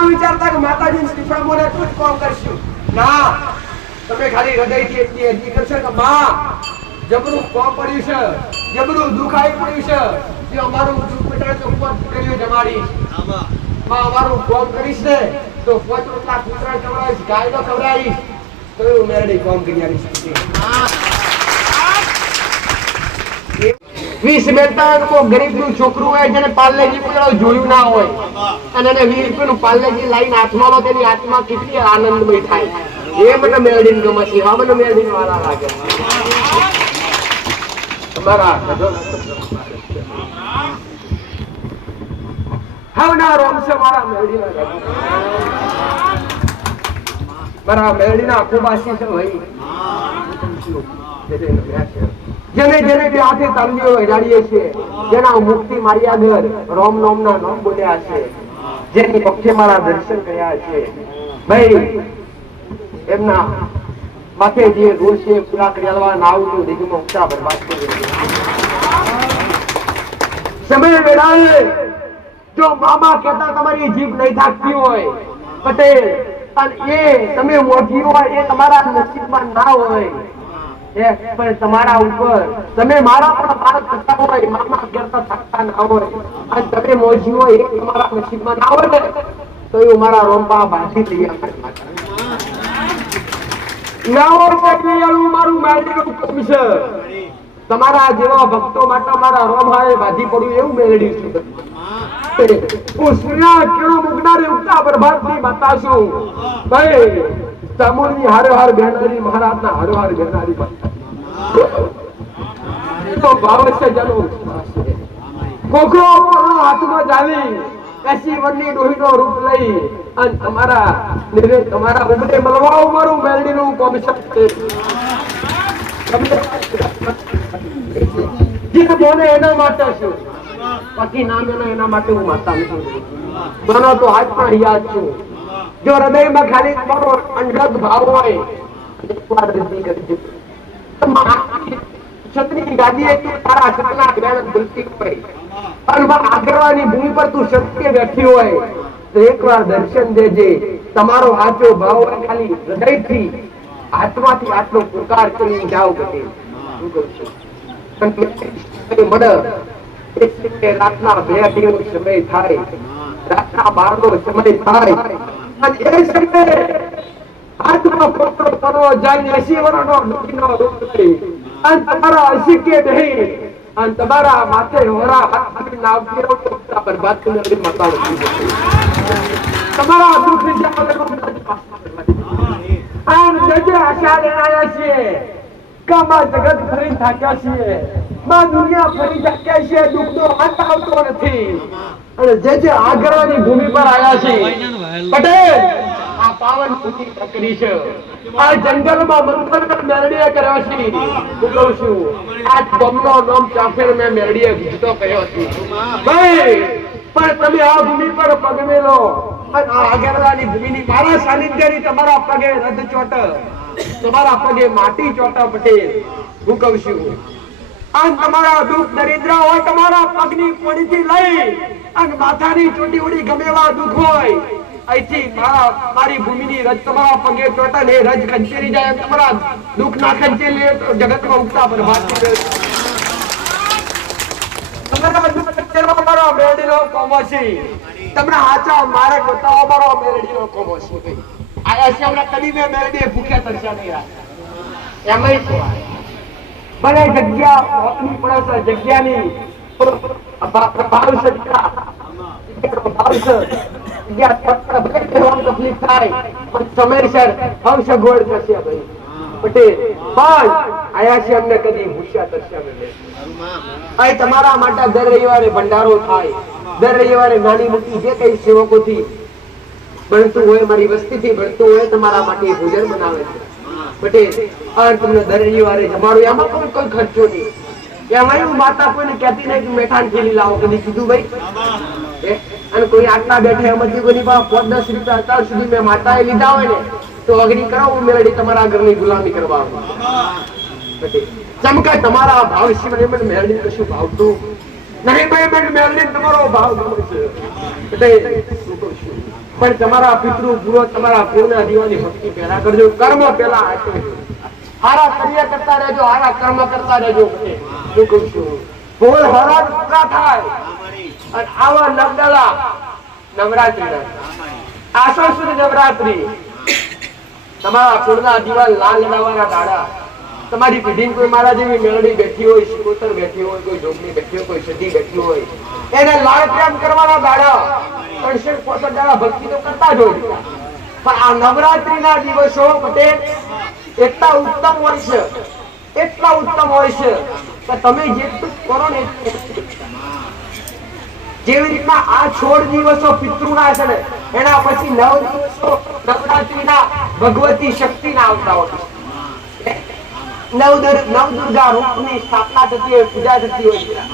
ના વિચારતા કે માતાજી શ્રીફળ મોને તું જ કોમ કરશું. ના, તમે ખાલી હૃદયથી એટલી અરજી કરશો કે માં જબરું કોમ પડ્યું છે, જબરું દુઃખ આવી પડ્યું છે, જે અમારું દુઃખ મિટાડે તો ઉપર પડ્યું જમાડીશ. માં અમારું કોમ કરીશ ને તો 5 રોટલા કૂતરા ખવડાવીશ, ગાય તો ખવડાવીશ, તો એવું મેરડી કોમ કરી આવી શકશે. 20 બેટા કો ગરીબનું છોકરું હોય જેને પાર્લેજી પીવડાવ જોયું ના હોય અને એને 20 રૂપિયાનું પાર્લેજી લાઈન હાથમાં લો, તેની આત્મા કેટલી આનંદમય થાય. એ મને મેરડીને ગમે છે, આ મને મેરડીને વાલા લાગે. તમારા હવના રોમસે મારા મેરડીના મારા મેરડીના ખૂબ આશીષ છે ભાઈ. જેને જેને બે હાથે તાળીઓ વગાડીએ છીએ, જેના મુક્તિ મારી આગળ રોમ નોમના નામ બોલ્યા છે, જેની પક્ષે મારા દર્શન કર્યા છે ભાઈ, એમના માથે જે રોજ છે પૂરા કર્યા નાવનું દિગમાં ઉઠા બરબાદ કરી સમય વેળાએ જો મામા કહેતા તમારી જીભ નહીં થાકતી હોય પટેલ, અને એ તમે મોઢી હોય એ તમારા નસીબમાં ના હોય, પણ તમારા ઉપર તમે મારા પણ બાળક થતા હોય, મામા કરતા થતા ના હોય, અને તમે મોજી હોય એ તમારા નસીબમાં ના હોય ને, તો એ મારા રોંપા બાંધી તૈયાર મારું મેળડી છે. તમારા જેવા ભક્તો માટે મારા રોમ હાય બાંધી પડ્યું એવું મેળડી છે. હું સૂર્ય કિરણો મુગનારી ઉગતા પ્રભાતની માતા છું ભાઈ. ચામુંડની હારે હાર બેનારી મહારાજના હારે હાર બેનારી તો ભાવ છે જનો કોકરો હાથમાં જાવી એસી વરની ડોહીનો રૂપ લઈ અને તમારા ઉમરે મળવા મારું મેલડીનું કોમિશન છે. જે બોને એના માટે છું, બાકી નામ એના માટે હું માતા નથી. બનો તો આજ પણ યાદ છું. જો હૃદયમાં ખાલી તમારો અંડક ભાવ હોય, ક્ષત્રિય ગાદીએ તારા સપના જ્ઞાન બોલતી હોય, અને આગળવાની ભૂમિ પર તું સત્ય બેઠી હોય, તો એકવાર દર્શન દેજે. તમારો આચો ભાવ હોય ખાલી હૃદયથી આત્માથી આટલો પુકાર કરી જાઓ પટેલ. રાતના 2 નો સમય થાય, રાતના 12 નો સમય થાય, અને એ સમયે હાથમાં પકડો કરો જાય 80 વર્ષનો ડોકીનો રૂપ લઈ અને તમારા અસિકે નહીં અને તમારા માથે હોરા હાથ આપીને આવતી રહો તો બરબાદ કરી મકાન તમારા દુઃખ અને જજે આશા લેનાયા છીએ કામા જગત ફરી થાક્યા છીએ, માં દુનિયા ફરી થાક્યા છીએ, દુઃખનો અંત આવતો નથી, અને જે આગળની ભૂમિ પર આવ્યા છે પટેલ, આ પાવન ભૂમિ કરી છે, આ જંગલમાં મંગળ મેરડીએ કર્યો છે. હું કહું છું આ ગમનો નામ ચાફેર મેં મેરડીએ ગીતો કહ્યો છે ભાઈ. પણ તમે આ ભૂમિ પર પગ મેલો અને આ આગળની ભૂમિની મારા સાનિધ્યની તમારા પગે રદ ચોટ, તમારા પગે માટી ચોટા પટેલ. હું કહું છું અને તમારા દુઃખ દરિદ્ર હોય, તમારા પગની કોણીથી લઈ અને માથાની ચોટી ઉડી ગમે એવા દુઃખ હોય, અહીંથી મારી ભૂમિની રજ તમારા પગે ચોટા ને રજ ખંચેરી જાય, તમારા દુઃખ ના ખંચેરી લે તો જગતમાં ઉગતા બરબાદ થઈ જાય. તમારા દુઃખ ખંચેરવા મારો મેરડીનો કોમો છે, તમને હાચા મારે બતાવો મારો મેરડીનો કોમો છે. આયા છે હમણાં કદી મેં મેરડીએ ભૂખ્યા તરસ્યા નહીં રાખ્યા, એમ જ ભલે જગ્યા હોતની પડે છે, જગ્યાની ભાવ છે, તકલીફ થાય પણ સમયસર સગવડ થશે ભાઈ પટેલ. પણ આયા છે અમને કદી ભૂસ્યા તરસ્યા નહીં. અહીં તમારા માટે દર રવિવારે ભંડારો થાય, દર રવિવારે નાની મોટી જે કઈ સેવકોથી બનતું હોય, મારી વસ્તીથી બનતું હોય, તમારા માટે ભોજન બનાવે છે પટેલ. અને તમને દર રવિવારે જમાડું, એમાં કોઈ ખર્ચો નહીં. એમાં હું માતા કોઈને કહેતી નહીં કે મેઠાણ થેલી લાવો, કદી કીધું ભાઈ? અને કોઈ આટલા બેઠા એમાંથી કોઈની પાસે 5-10 રૂપિયા અત્યાર સુધી મેં માતાએ લીધા હોય ને તો અગ્નિ કરાવું મેળડી તમારા ઘરની ગુલામી કરવા ચમકા તમારા ભાવ સિવાય મને મેળડી કશું ભાવતું નહીં ભાઈ. મેળડી તમારો ભાવ ગમે છે એટલે પણ તમારા પિતૃ પૂર્વ તમારા પૂર્ણ દીવાની ભક્તિ પહેલા કરજો, કર્મ પહેલા આચરજો, હારા કાર્ય કરતા રહેજો, હારા કર્મ કરતા રહેજો. હું કહું છું બોલ હરાજ પૂરા થાય. અને આવા નવદલા નવરાત્રી આસો સુધી નવરાત્રી તમારા પૂર્ણ દીવા લાલ લડાવવાના દાડા. તમારી પીઢી કોઈ મારા જેવી મેળડી બેઠી હોય, શિકોતર બેઠી હોય, કોઈ જોગણી બેઠી હોય, કોઈ સદી બેઠી હોય, એને લાળ પ્રેમ કરવાના દાડા 365 દાડા ભક્તિ તો કરતા જ હોય. પણ આ નવરાત્રીના દિવસો પટેલ એટલા ઉત્તમ હોય છે કે તમે જેટલું કરો ને જેવી રીતના આ 16 દિવસો પિતૃના છે ને એના પછી 9 દિવસો નવરાત્રીના ભગવતી શક્તિના આવતા હોય. નવદુર્ગા રૂપની સ્થાપના થતી હોય, પૂજા થતી હોય.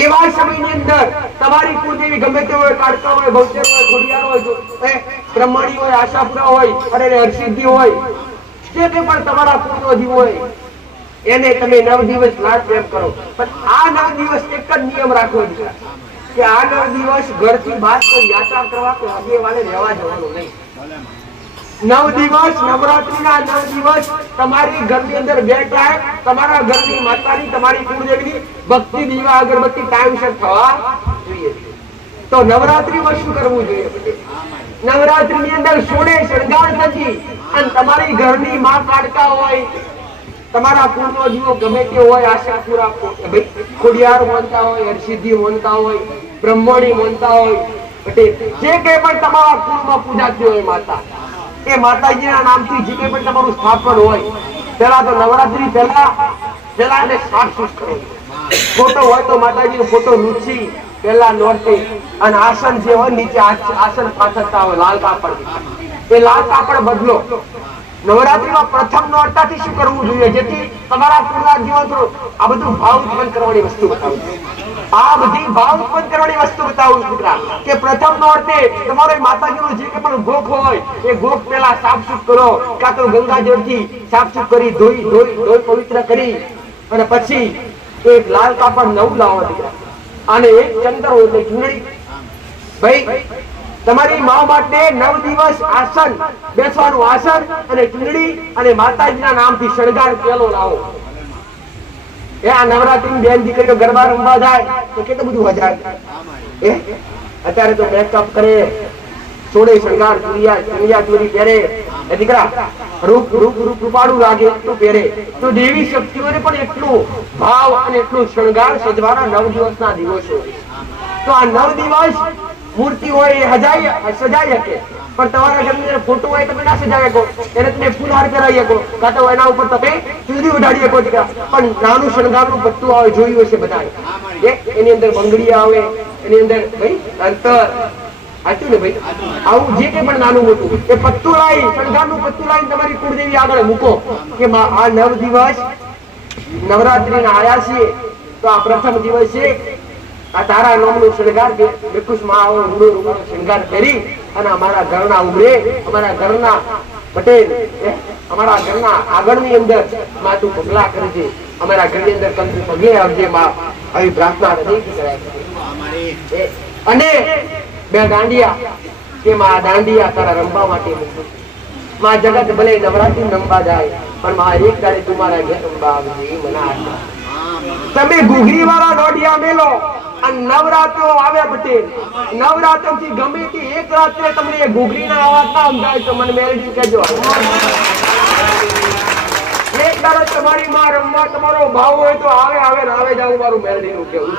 એવા સમયની અંદર તમારી કુળદેવી ગમે તે હોય, કાળકા હોય, ભવચર હોય, ખોડિયાર હોય, બ્રહ્મણી હોય, આશાપુરા હોય, અને હરસિદ્ધિ હોય, જે કંઈ પણ તમારા કુળનો હોય એને તમે 9 દિવસ લાડ પ્રેમ કરો. પણ આ 9 દિવસ એક જ નિયમ રાખવો જોઈએ કે આ 9 દિવસ ઘરથી બહાર કોઈ યાત્રા કરવા કે આગેવાને રહેવા જવાનું નહીં. 9 દિવસ નવરાત્રીના 9 દિવસ તમારી ઘરની અંદર બે ટાઈમ તમારા ઘરની માતાની, તમારી કુળદેવીની ભક્તિ દીવા અગરબત્તી ટાઈમસર થવા જોઈએ. તો નવરાત્રીમાં શું કરવું જોઈએ? નવરાત્રીની અંદર સોળે શણગાર થતી અને તમારી ઘરની માં કાઢતા હોય, તમારા કુળનો જીવો ગમે તે હોય, આશાપુરા ખોડિયાર માનતા હોય, હરસિદ્ધિ માનતા હોય, બ્રહ્મણી માનતા હોય, જે કંઈ પણ તમારા કુળમાં પૂજાતી હોય માતા, એ માતાજીના નામથી જે કંઈ પણ તમારું સ્થાપન હોય, પેલા તો નવરાત્રી પેલા એને સાફ સુફ કરો. ફોટો હોય તો માતાજીનો ફોટો લૂછી પેલા નોરતે અને આસન જે હોય નીચે આસન પાથરતા હોય લાલ કાપડ, એ લાલ કાપડ બદલો. નવરાત્રીમાં પ્રથમ નોરતાથી શું કરવું જોઈએ જેથી તમારા પૂરા જીવન આ બધું ભાવ ઉત્પન્ન કરવાની વસ્તુ બતાવું કે પ્રથમ નોરતે તમારે માતાજીનો જે કે પણ ગોખ હોય એ ગોખ પેલા સાફસૂફ કરો, કાં તો ગંગાજળથી સાફસૂફ કરી ધોઈ પવિત્ર કરી અને પછી એક લાલ કાપડ નવું લાવો દીકરા અને એક ચંદ્ર હોય એટલે ચૂંદડી. ભાઈ તમારી મા માટે 9 દિવસ આસન બેસવાનું આસન અને ચૂંદડી અને માતાજીના નામથી શણગાર પેલો લાવો. એ આ નવરાત્રી બેન દીકરીઓ ગરબા રમવા જાય તો કેટલું બધું હજાર અત્યારે તો મેકઅપ કરે, સોડે શણગાર, ચુનિયા ચોરી પહેરે, એ દીકરા રૂપાળું લાગે એટલું પહેરે. તો દેવી શક્તિઓને પણ એટલું ભાવ અને એટલું શણગાર સજવાના 9 દિવસના દિવસો. તો આ 9 દિવસ મૂર્તિ હોય એ સજાઈ શકે, પણ તમારા ઘરની અંદર ફોટો હોય તમે ના સજાવી શકો, એને તમે ફૂલહાર કરાવી શકો, કાં તો એના ઉપર તમે ચૂંદડી ઉડાડી શકો દીકરા. પણ નાનું શણગારનું પત્તું આવે જોયું હશે બધા, એની અંદર બંગડી આવે, એની અંદર ભાઈ અંતર સાચું ને ભાઈ, આવું જે કંઈ પણ નાનું મોટું એ પત્તું લાવી, શણગારનું પત્તું લાવી તમારી કુળદેવી આગળ મૂકો કે આ 9 દિવસ નવરાત્રીના આયા છીએ તો આ પ્રથમ દિવસ છે, આ તારા નામનું શણગાર શણગાર કરી અને અમારા ઘરના ઉમરે, અમારા ઘરના પટેલ, અમારા ઘરના આગળની અંદર માં તું પગલા કરજે, અમારા ઘરની અંદર કંકુ પગે આવજે માં, આવી પ્રાર્થના અને 2 દાંડિયા કે માં દાંડિયા તારા રમવા માટે માં જગત ભલે નવરાત્રી રમવા જાય પણ માં એક દાડે તું મારા ઘેર રમવા આવજે મના. તમે ઘૂઘરી વાળા દોઢિયા મેલો અને નવરાત્રો આવે પટેલ, નવરાત્ર થી ગમે તે એક રાત્રે તમને ઘૂઘરી ના અવાજ ના સમજાય તો મને મેળવી કહેજો. એક દાડો તમારી માં રમવા તમારો ભાવ હોય તો આવે જાવ મારું મેળવી નું કેવું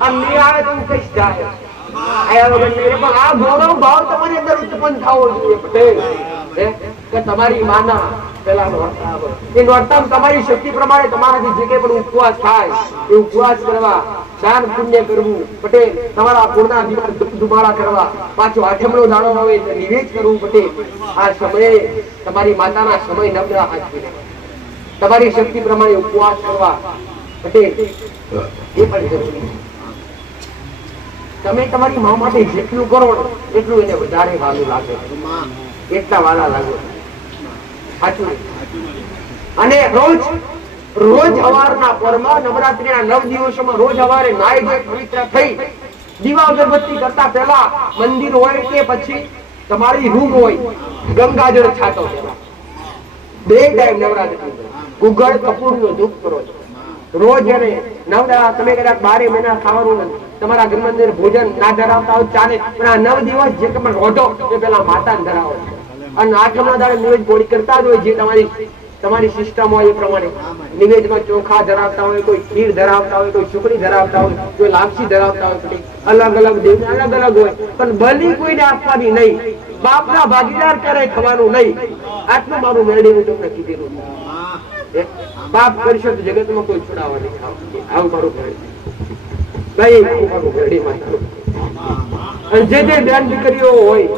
અને નહીં આવે તો હું કઈશ જાય. પણ આ ગૌરવ ભાવ તમારી અંદર ઉત્પન્ન થવો જોઈએ પટેલ કે તમારી માના પેલા નોરતા તમારી શક્તિ પ્રમાણે તમારાથી જે કંઈ પણ ઉપવાસ થાય એ ઉપવાસ કરવા, દાન પુણ્ય કરવું પટેલ, તમારા પૂર્ણા દીવા ધુમાડા કરવા, પાછો આઠમનો દાડો આવે એટલે નિવેદ કરવું પટેલ. આ સમયે તમારી માતાના સમય નબળા હાથ તમારી શક્તિ પ્રમાણે ઉપવાસ કરવા પટેલ એ પણ જરૂરી. તમે તમારી મા માટે જેટલું કરો એટલું એને વધારે વાલું લાગે, એટલા વાલા લાગે. સાચું. અને રોજ હવારના પરમાં નવરાત્રીના 9 દિવસોમાં રોજ હવારે નાઈ ધોઈ પવિત્ર થઈ દીવા અગરબત્તી કરતા પહેલા મંદિર હોય કે પછી તમારી રૂમ હોય ગંગાજળ છાંટો, બે ટાઈમ નવરાત્રી ગુગળ કપૂરનો ધૂપ કરો છો રોજ. અને તમે કદાચ 12 મહિના ખાવાનું નથી, તમારા ઘરમાં અંદર ભોજન ના ધરાવતા હોય ચાલે, પણ આ 9 દિવસ જે તમે રોઢો એ પેલા માતાને ધરાવો છો. અને આઠમના દાડે નિવેદ ગોળી કરતા જ હોય, જે તમારી સિસ્ટમ હોય એ પ્રમાણે નિવેદમાં ચોખા ધરાવતા હોય, કોઈ ખીર ધરાવતા હોય, કોઈ સુખડી ધરાવતા હોય, કોઈ લાપસી ધરાવતા હોય, અલગ અલગ દેવ અલગ અલગ હોય, પણ બલી કોઈને આપવાની નહીં, બાપના ભાગીદાર કરે ખવાનું નહીં. આટલું મારું મેળવીને તમને કીધેલું. પાપ કરશો તો જગતમાં કોઈ છોડાવવા નહીં. આવું મારું ભાઈ મારું મેળવી માથું. જે બેન દીકરીઓ હોય,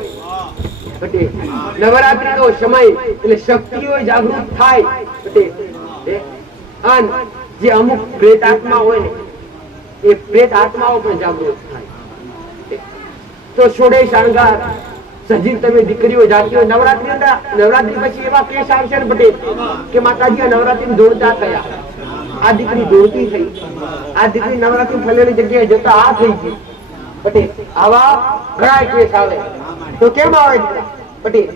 નવરાત્રી નો સમય એટલે શક્તિઓ જાગૃત થાય. જે અમુક પ્રેત આત્મા હોય ને એ પ્રેત આત્માઓ પણ જાગૃત થાય. તો સોડે શણગાર સજી તમે દીકરીઓ જાતીઓ નવરાત્રી પછી એવા કેસ આવશે ને પટેલ કે માતાજી નવરાત્રી દોડતા થયા, આ દીકરી દોડતી થઈ, આ દીકરી નવરાત્રી ફલેલી જગ્યાએ જતા આ થઈ ગઈ પટેલ. આવા ઘણા કેસ આવે. તો કેમ આવે પટેલ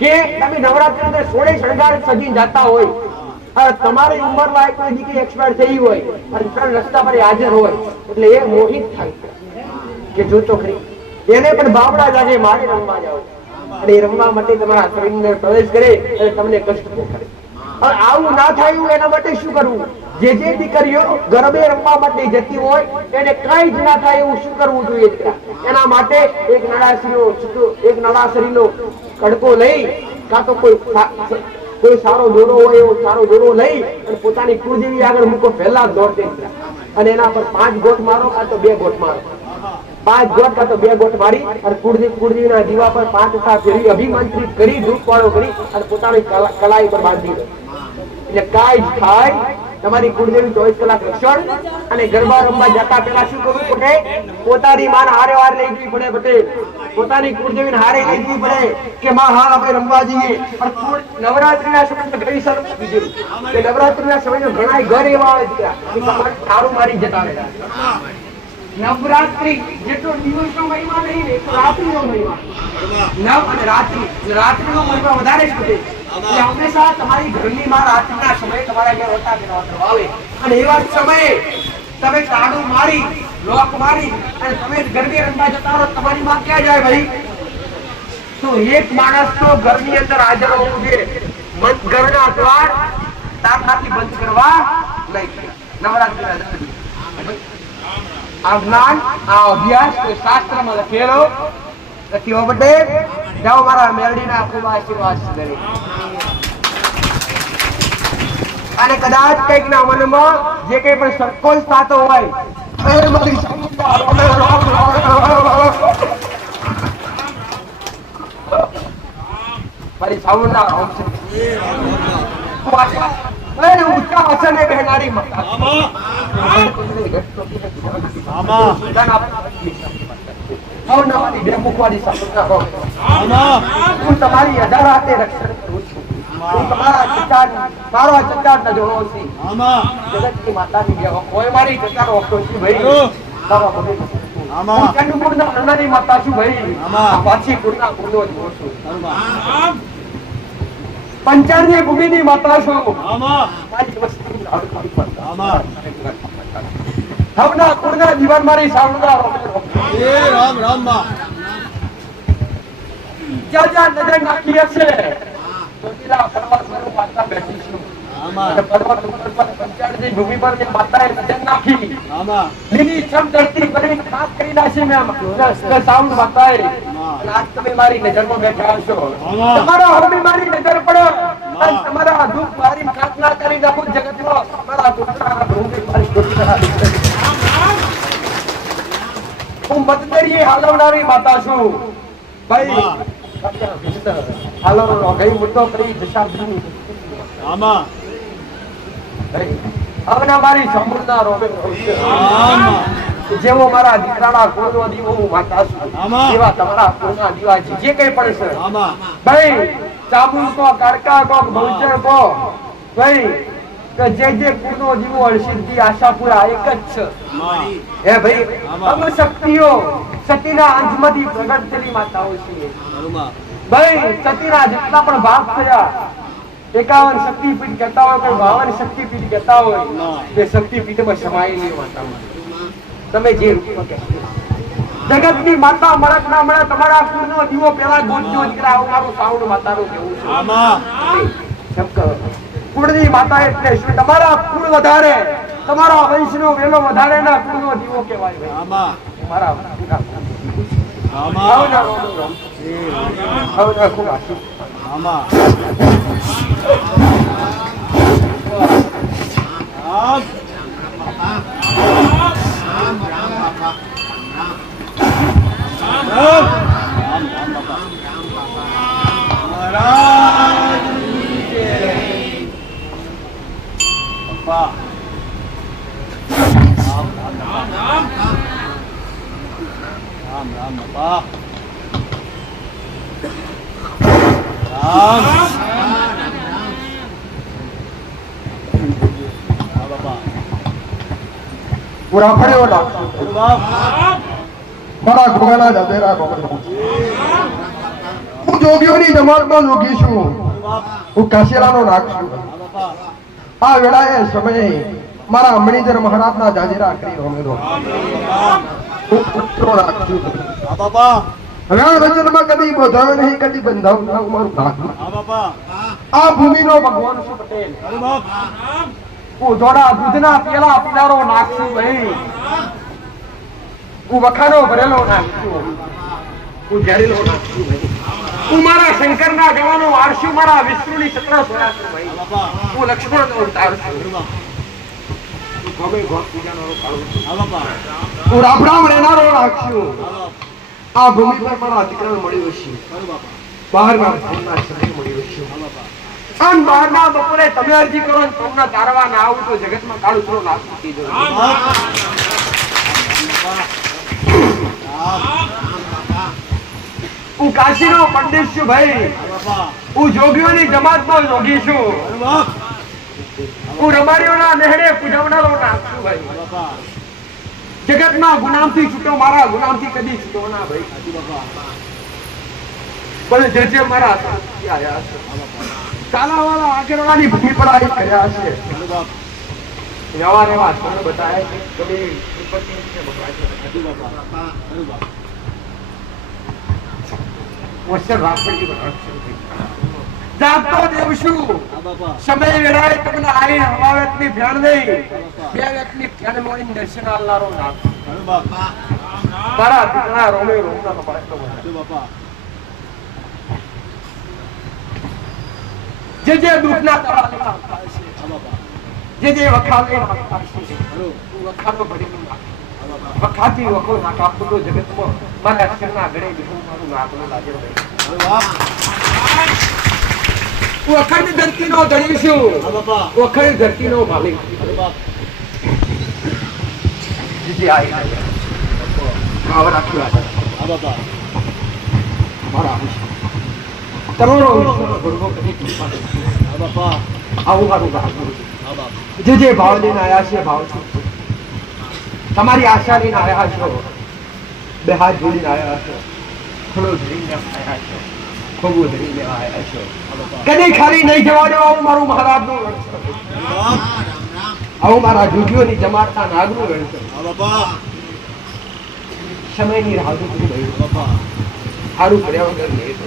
કે તમે નવરાત્રી અંદર સોળે શણગાર સજી જાતા હોય, તમારી ઉંમર લાયક કોઈ દીકરી એક્સપાયર થઈ હોય અને રસ્તા પર હાજર હોય એટલે એ મોહિત થાય કે જો તો ખરી એને પણ બાબડા જાગે મારે રમવા જાવ, અને એ રમવા માટે તમારા શરીરની અંદર પ્રવેશ કરે અને તમને કષ્ટ પહોંચાડે. હવે આવું ના થાય એના માટે શું કરવું? જે દીકરીઓ ગરબે રમવા માટે જતી હોય એને કઈ જ ના થાય એવું શું કરવું જોઈએ? એના માટે એક નળાસરીનો કડકો લઈ કાં તો કોઈ સારો દોરો હોય એવો સારો દોરો લઈ અને પોતાની કુળદેવી આગળ મૂકો, પહેલા દોડતી અને એના પર 5 ગોઠ મારો કાં તો 2 ગોઠ મારો. 5 ગોઠ કાં તો 2 ગોઠ મારી અને કુળદેવીના દીવા પર 5 તા ફેરવી અભિમંત્રિત કરી ધૂપ વાળો કરી અને પોતાની કલાઈ પર બાંધી દો. એટલે કાંઈ જ થાય તમારી કુળદેવી 24 કલાક રક્ષણ. અને ગરબા રમવા જતા પેલા શું કરવું પડે? પોતાની માને હારે વાર લઈ જવી પડે પટેલ, પોતાની કુળદેવીને હારે લઈ જવી પડે કે માં હા આપણે રમવા જઈએ. પણ નવરાત્રીના સમયમાં ઘણી સર બીજું કે નવરાત્રીના સમયમાં ઘણા ઘર એવા આવે છે કે તમારે સારું મારી જતા રહે. નવરાત્રી જેટલો દિવસનો મહિમા નહીં ને એટલો રાત્રિનો મહિમા. નવ અને રાત્રિનો મહિમા વધારે જ પડે. એટલે હંમેશા તમારી ઘરની માં રાત્રિના સમયે તમારા ઘેર હોતા આવે અને એવા સમયે તમે તાળું મારી લોક મારી અને તમે ગરબે રમવા જતા રહો, તમારી માં ક્યાં જાય ભાઈ? તો એક માણસ તો ઘરની અંદર હાજર હોવું જોઈએ. ઘરના દ્વાર તાકાતથી બંધ કરવા નહીં. નવરાત્રીના આ જ્ઞાન આ અભ્યાસ કોઈ શાસ્ત્રમાં લખેલો નથી હો પટેલ. જાઓ મારા મેરડીના ખૂબ આશીર્વાદ કરે. અને કદાચ કઈક ના મનમાં જે કઈ પણ સંકોચ થતો હોય મારી સાઉન્ડના ઊંચા વસને બહેનારી માતા હું તમારી અઢારાતે રક્ષણ કરું છું. હું તમારા મારો ચચાર નજરો છે. જગતની માતાની દેવા કોઈ મારી ચચાર ઓળખો છું ભાઈ. ચંડપુરના અન્નાની માતા છું ભાઈ. પાછી કુળના કુળનો જ છું. પંચાળની ભૂમિની માતા છું. હમણાં કુળના જીવન મારી સાવડા રામ રામ માં જ્યાં નજર નાખી હશે ભૂમિ પર માતાએ નજર નાખી લીલી છમ ધરતી કરી ખાસ કરી નાખી સાઉન્ડ માતાએ. આજ તમે મારી નજરમાં બેઠા હશો, તમારા હવે મારી નજર પડે અને તમારા દુઃખ મારી પ્રાર્થના કરી નાખું જગતમાં મારા હું મતદરીએ હાલવનારી માતા છું ભાઈ. હાલો ગઈ મુદ્દો કરી દશાબ્દી આમાં હવે મારી સંપૂર્ણ રોગે જેવો મારા દીકરાના કુળનો દીવો હું માતા છું એવા તમારા કુળના દીવા જે કઈ પણ છે ભાઈ. ચાબુક કો કાડકા કો ભવચર કો ભાઈ જે કુળનો દીવો હરસિદ્ધિ આશાપુરા એક જ છે હે ભાઈ. અંગ શક્તિઓ સતીના અંશમાંથી પ્રગટ થયેલી માતાઓ છે ભાઈ. સતીના જેટલા પણ ભાગ થયા 51 શક્તિપીઠ કહેતા હોય કોઈ 52 શક્તિપીઠ કહેતા હોય તે શક્તિપીઠમાં સમાયેલી માતાઓ તમે જે રૂપમાં કહેશો. જગતની માતા મળત ના મળે તમારા કુળનો દીવો પેલા ગોતજો દીકરા આવનારું સાઉન્ડ માતાનું કેવું છે. કુળની માતા એટલે શું? તમારા કુળ વધારે, તમારા વંશનો વેલો વધારે ના કુળનો દીવો કહેવાય ભાઈ. મારા પૂરા ફર્યો મારા ગોગાના દાદેરા ગોગા. હું જોગીઓની જમાતમાં જોગી છું. હું કાશીલાનો નાગ છું. આ વેળાએ સમયે મારા મણિધર મહારાજના જાજેરા કરી રોમેરો. હું પુત્રો નાગ છું. રણ વચનમાં કદી બોધાવે નહીં, કદી બંધાવ ના મારું નાગ. આ ભૂમિનો ભગવાન છું પટેલ. હું જોડા દૂધના પેલા પીલારો નાખશું ભાઈ. હું વખાનો ભરેલો નાખશું. હું ઝેરીલો નાખશું ભાઈ. હું મારા શંકરના જવાનો વારસુ, મારા વિષ્ણુની સત્ર સોયાશું ભાઈ. હું લક્ષ્મણ અવતાર છું. હું રામ રહેનારો નાખશું. આ ભૂમિ પર મારા અધિકરણ મળ્યું છે. બહારના ભૂમિના શરીર મળ્યું છે. અન બહારના બપોરે તમે અરજી કરો ને તમને તારવા ના આવું તો જગતમાં કાળું થોડું નાશ મૂકી દો. હું કાશીનો પંડિત છું ભાઈ. હું જોગીઓની જમાતમાં જોગી છું. હું રમાડીઓના નેહડે પૂજવનારો નાથ છું ભાઈ. જગતમાં ગુનામથી છૂટો, મારા ગુનામથી કદી છૂટો ના ભાઈ. પણ જે મારા આયા છે કાલાવાળા આગળવાળાની ભૂમિ પર આવી કર્યા છે. વ્યવહાર એવા તમને બતાવે છે કદી વિપત્તિ છે વસ્ત્ર રાખડી બનાવશે. જાગતો દેવ શું સમય વેળાએ તમને આઈ હવાવેતની ફેણ નહીં, બે વ્યક્તિની ફેણ મળીને દર્શન આલનારો નાથ. મારા દીકરા રોમે રોમના બાળકો જે દુઃખના તળાવમાં આવતા છે, જે વખાવે વખાનો ભરી વખાતી વખો નાખા પૂરો જગતમાં મારા અક્ષરના ગળે લીધું મારું નાકનું લાગે. વખાની ધરતીનો ધણી છું, વખાની ધરતીનો માલિક. જીજી આઈ આવ રાખ્યું મારા તમારો ગુરુ કરી આવું મારું ગામ. જે ભાવ લઈને આવ્યા છે ભાવ છું. તમારી આશા લઈને આવ્યા છો. બે હાથ જોડીને આવ્યા છો. થોડો ધરીને આવ્યા છો. ખોબું ધરીને આવ્યા છો. કદી ખાલી નહીં જવા દેવા. આવું મારું મહારાજનું રણ છે. આવું મારા જોગીઓની જમાતના નાગનું રણ છે. સમયની રાહ જોઈ સારું કર્યા વગર નહીં.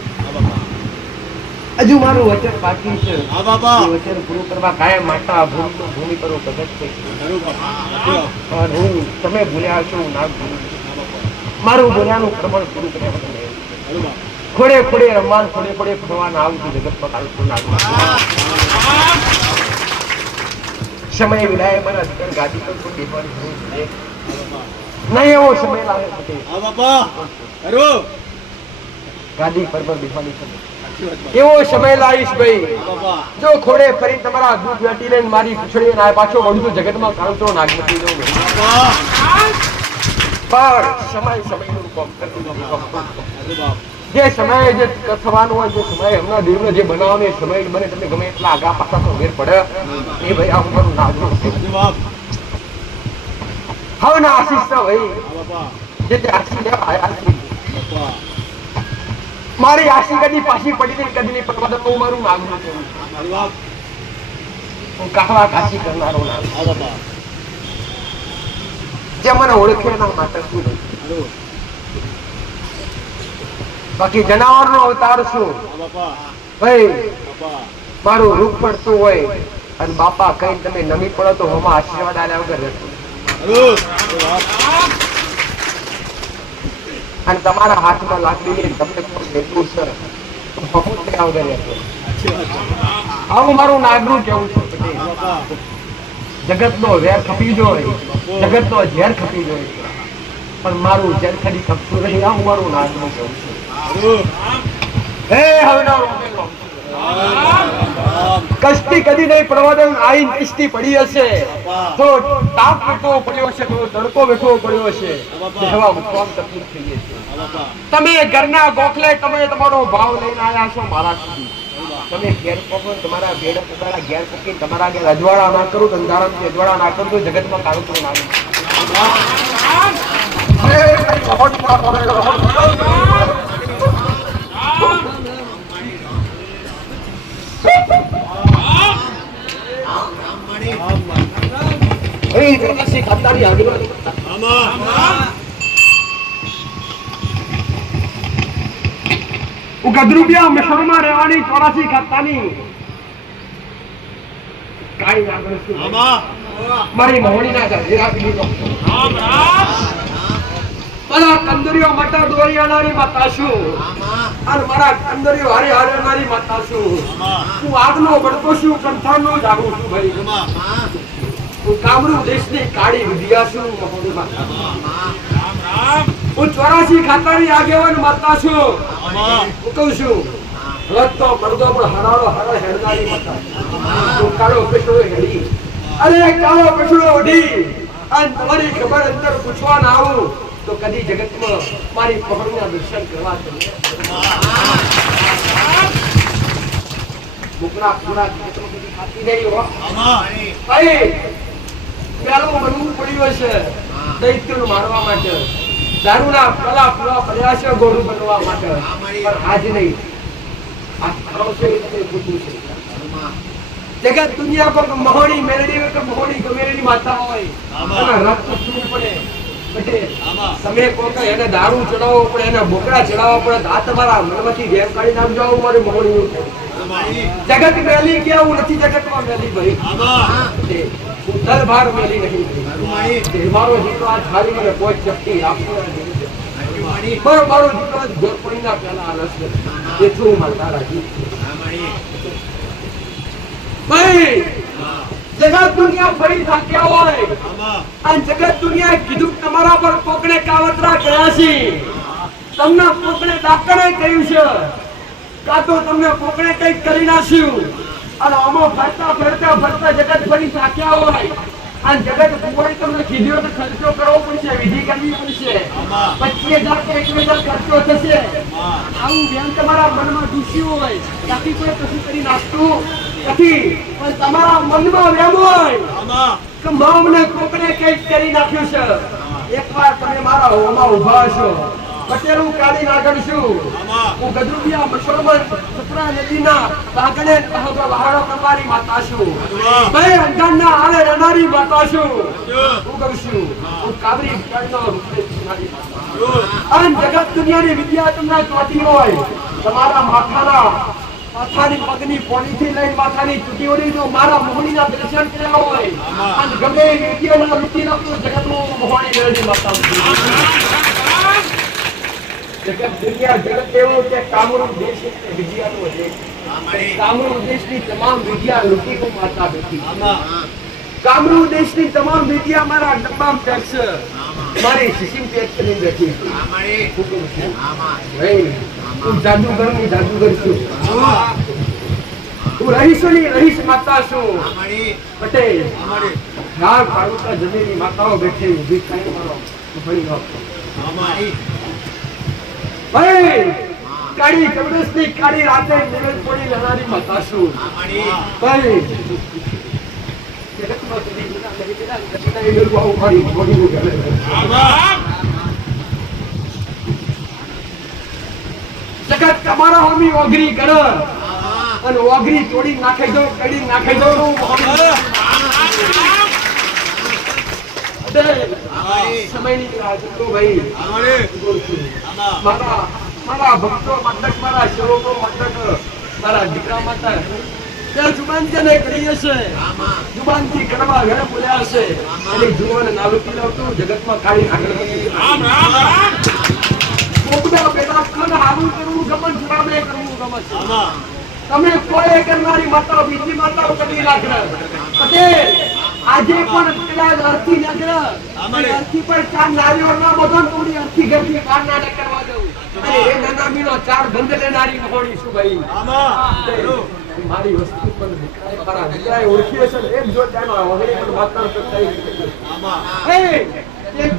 હજુ મારું વચન બાકી છે. વચન પૂરું કરવા કાયમ માતા ભૂમિ પર પ્રગટ થઈ. હું તમે ભૂલ્યા છો, ના ભૂલું. મારું બોલ્યાનું પ્રમાણ પૂરું કર્યા વગર નહીં. ખોડે ખોડે રમવાન, ખોડે ખોડે ફરવાના આવું જગતમાં કાળું ના. સમય વિલાય મારા દીકરા ગાદી પર કોઈ બેસવાની જરૂર છે નહીં. એવો સમય લાવે છે ગાદી પર બેસવાની સમય. એવો સમય લાવીશ ભાઈ. જો ખોડે ફરી તમારા દૂધ વેટી લઈને મારી પૂછડી ના પાછો વળું જગતમાં કાળું નાગ મૂકી દઉં. પણ સમયનું કામ કરતું. જે સમયે જે થવાનું હોય, જે સમયે હમણાં દિવસનો જે બનાવવાનો એ સમય બને, તમે ગમે એટલા આગા પાછા તો વેર પડે એ ભાઈ આવું મારું નાગનું. હવે ના આશીષ ભાઈ જે તે આશી લેવા આયા છે. મારી આશી કદી પાછી પડી નહીં, કદી નહીં પડવા દઉં. મારું નામ નથી, હું કાહવા કાશી કરનારો નામ. જે મને ઓળખે એના માટે શું નહીં. બાકી જનાવર નો અવતાર છું ભાઈ. મારું રૂપ પડતું હોય અને બાપા કઈ તમે નમી પડો તો હમણાં આશીર્વાદ આલ્યા વગર રહેતો અને તમારા હાથમાં લાકડી લઈને તમને એટલું સર આવું મારું નાગરું કેવું છે. જગત નો વેર ખપી જોઈએ, જગત નો ઝેર ખપી જોઈએ, પણ મારું ઝેર ખરી ખપતું નહીં. આવું મારું નાગરું કેવું છે. હે હવનારો કષ્ટી કદી નહીં પડવા દઉં. આઈ કષ્ટી પડી હશે તો તાપ બેઠવો પડ્યો હશે, તો તડકો બેઠવો પડ્યો હશે, એવા મુકવામ તકલીફ થઈ છે. તમે ઘરના ગોખલે તમે તમારો ભાવ લઈને આવ્યા છો મારા સુધી. તમે ઘેર પકડો, તમારા બેડા પોતાના ઘેર પકડી તમારા ઘેર અજવાળા ના કરું, અંધારામાં અજવાળા ના કરું તો જગતમાં કાળું ના ગદરૂપિયા મિશ્રમાં રહેવાની 84 ખાતાની કાઈ આગળ શું મારી મોહણી ના જાય લીધો. મારા કંદરીઓ મટા દોરિયાનારી માતા છું અને મારા કંદરીઓ હારી હારનારી માતા છું. હું આગનો બળતો છું, કંઠાનો જાગું છું ભાઈ. હું કામરૂ દેશની કાળી વિદ્યા છું મોહણી માતા. હું 84 ખાતાની આગેવાન માતા છું. હું કહું છું રત્તો પડદો પણ હરાળો હરાળ હેડનારી માતા. હું કાળો પેશડો હેડી, અરે કાળો પેશડો ઓઢી અને તમારી ખબર અંદર પૂછવા ના આવું તો કદી જગતમાં મારી પહોળના દર્શન કરવા મુકરા પૂરા જગતમાં કદી ખાતી નહીં હો. પેલું બનવું પડ્યું છે દૈત્યનું મારવા માટે, દારૂના પેલા પૂરા પડ્યા છે ગોળું બનવા માટે, પણ આજ નહીં. આ ખરો છે એ પૂછવું છે. જગત દુનિયા પર મહોણી મેળડી હોય કે મહોણી ગમેરેની માતા હોય અને રક્ત છૂટ પડે. તમે કોઈ એને દારૂ ચડાવવો પડે, એને બોકડા ચડાવવા પડે, આ તમારા મનમાંથી વેર કાઢી નાખજો. આવું મારી મહોણી જગત મેલી કે આવું નથી. જગતમાં મેલી ભાઈ દરબાર મેલી નહીં. મારો દીકરો આ થાળી મને કોઈ શક્તિ આપતો નથી. મારો દીકરો ગોરપણીના પેલા રસ એટલું માનતા રાખી ભાઈ. જગત દુનિયા ફરી થાક્યા હોય અને જગત દુનિયાએ કીધું તમારા પર કોકણે કાવતરા કર્યા છે, તમને કોકણે ડાકણે કહ્યું છે, કાં તો તમને કોકણે કંઈક કરી નાખ્યું અને આમાં ફરતા ફરતા ફરતા જગત ફરી થાક્યા હોય અને જગત કોઈ તમને કીધું તો ખર્ચો કરવો પડશે, વિધિ કરવી પડશે, 25,000 કે 21,000 ખર્ચો થશે. આવું બેન તમારા મનમાં દુશ્યું હોય ત્યાંથી કોઈ કશું કરી નાખતું નથી, પણ તમારા મનમાં વેમ હોય કે મામને કોકને કંઈક કરી નાખ્યું છે. એકવાર તમે મારા હોમાં ઉભા છો, પટેલું કાઢી નાખશું. હું ગદરૂપિયા મશોરમાં સપરા નદીના બાગણે વહાડો કરવાની માતા છું. ભાઈ અંધારના આલે રનારી માતા છું. હું કહું છું હું કાબરી કાઢનો અને જગત દુનિયાની વિદ્યા તમને ચોટી હોય, તમારા માથાની પગની પોણીથી લઈને માથાની ચૂંટીઓની જો મારા મોહણીના દર્શન કર્યા હોય અને ગમે વિદ્યાના રૂચિ નાખતો જગતનું મોહણી મેળવી માતા. જગત દુનિયા જગત એવું કે કામરૂપ દેશ વિદ્યાનો દેશ. કામરૂપ દેશની તમામ વિદ્યા લૂંટી માતા બેઠી. કામરૂપ દેશની તમામ વિદ્યા મારા ડબ્બામાં ટેક્સ મારી સિસિંગ ટેક્સ ની બેઠી. હું જાદુગરની જાદુગર છું. હું રહીશોની રહીશ માતા છું. પટેલ ગાળ કાળુકા જમીનની માતાઓ બેઠી ઊભી કાંઈ મારો ભણી લો ભાઈ. કાળી કબરસ્તી કાળી રાતે નિરજ પડી લહેરાની માતા છું ભાઈ. જગત તમારા હોમી ઓગરી કર અને ઓગરી તોડી નાખી દો, કડી નાખી દો. સમયની રાહ જોતો ભાઈ. મારા ભક્તો મતલબ મારા સેવકો મતલબ મારા દીકરા માતા ત્યાં જુબાન ને કરી હશે, જુબાન થી કરવા ઘરે બોલ્યા હશે અને જુવાન નાલું પીલાવતું જગતમાં કાઢી આગળ પેલા ખન હારું કરવું ગમન જુવાને કરવું ગમન. તમે કોઈ કરનારી માતાઓ બીજી માતાઓ કરી નાખે પટેલ. આજે પણ પેલા અર્થી નગર અર્થી પર ચાર નારીઓ ના બધો થોડી અર્થી ગરથી કાર નાટક કરવા દઉં અને એ નાનામીનો ચાર બંધ લેનારી હોણી છું ભાઈ. મારી વસ્તુ પણ મારા દીકરાએ ઓળખી હશે ને એક જોત જાણો વગેરે પણ માતા સત્તાઈ એક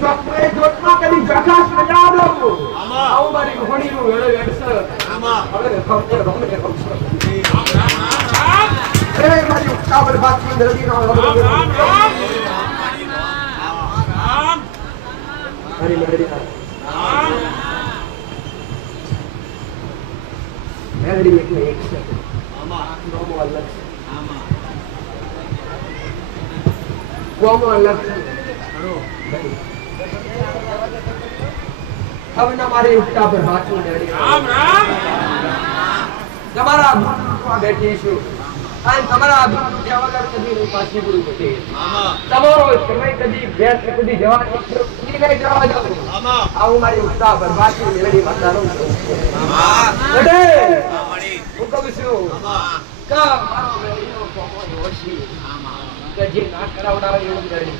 જોતમાં કદી જખાસ લગા દો. આવું મારી હોણીનું વેળે વેડશે. હવે ખબર રમે ખબર મારી ઉતાવળ બાતની દરદી નો હરી મેરી મેરી એક છે નોમો અલગ હવે ના મારી ઉઠતા પર બાતની દરદી રામ રામ તમારા બેઠી છું અને તમારા વગર કદી પાછી પૂરું પટેલ. તમારો સમય કદી ભેટ કદી જવાની લઈ જવા દો. આવું મારી ઉત્સાહ બરબાદી મેળવી માતા રહું છું. હું કહું છું કે મારો મેળવીનો કોમો ઓછી કે જે ના કરાવડાવે એવું મેળવી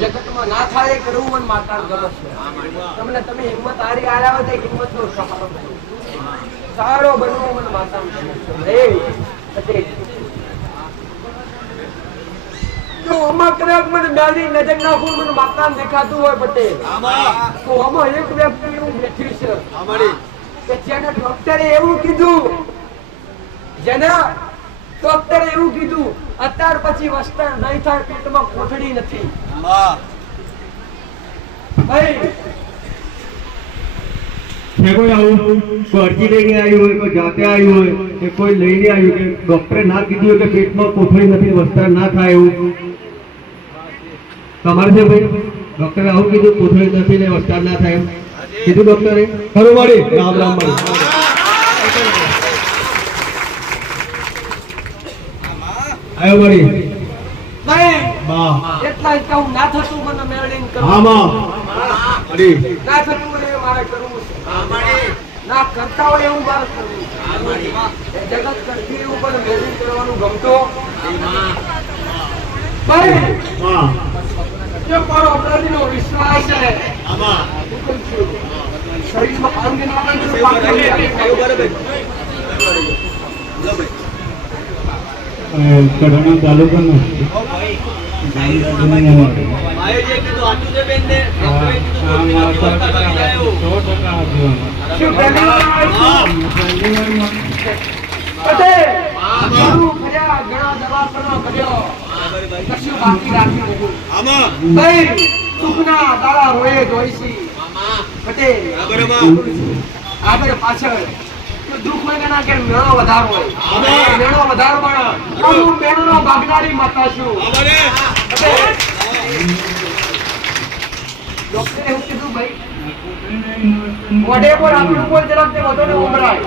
જગતમાં ના થાય એ કરવું મને માતા ગમે છે. તમને તમે હિંમત હારી આવ્યા હોય તો હિંમત નો સહારો બનો, સારો બનવું મને માતા ગમે છે. જો આમાં કદાચ મને ડાલી નજર નાખું મને માતા દેખાતું હોય પટેલ તો આમાં એક વ્યક્તિ એવું બેઠી છે કે જેને ડોક્ટરે એવું કીધું અત્યાર પછી વસ્તા નહીં થાય, પેટમાં કોથળી નથી ભાઈ. કોઈ આવું કોઈ અરજી લઈને આવ્યું હોય, કોઈ જાતે આવ્યું હોય કે કોઈ લઈને આવ્યું કે ડોક્ટરે ના કીધું હોય કે પેટમાં કોથળી નથી વસ્ત્ર ના થાય એવું તમારે છે ભાઈ? ડોક્ટરે આવું કીધું કોથળી નથી ને વસ્ત્ર ના થાય એમ કીધું ડોક્ટરે? ખરું મળી રામ રામ મળી આવ્યો મળી એટલા જ કહું ના થતું મને મેળવીને કરું. ના થતું મને મારે કરવું છે. ના કરતા હોય એવું મારે કરવું. જગત કરતી એવું પણ મેળવી કરવાનું ગમતો ભાઈ. જે મારો અપરાધીનો વિશ્વાસ છે શરીરમાં અંગ ના કઢાણા ચાલુ કર ને આગળ પાછળ દુઃખ હોય ના કે મેળો વધારો હોય મેળો વધારો પણ હું મેળો ભાગનારી માતા છું. ડોક્ટરે એવું કીધું ભાઈ મોઢે પર આપણું કોઈ જરાક તે વધુ ને ઉમરાય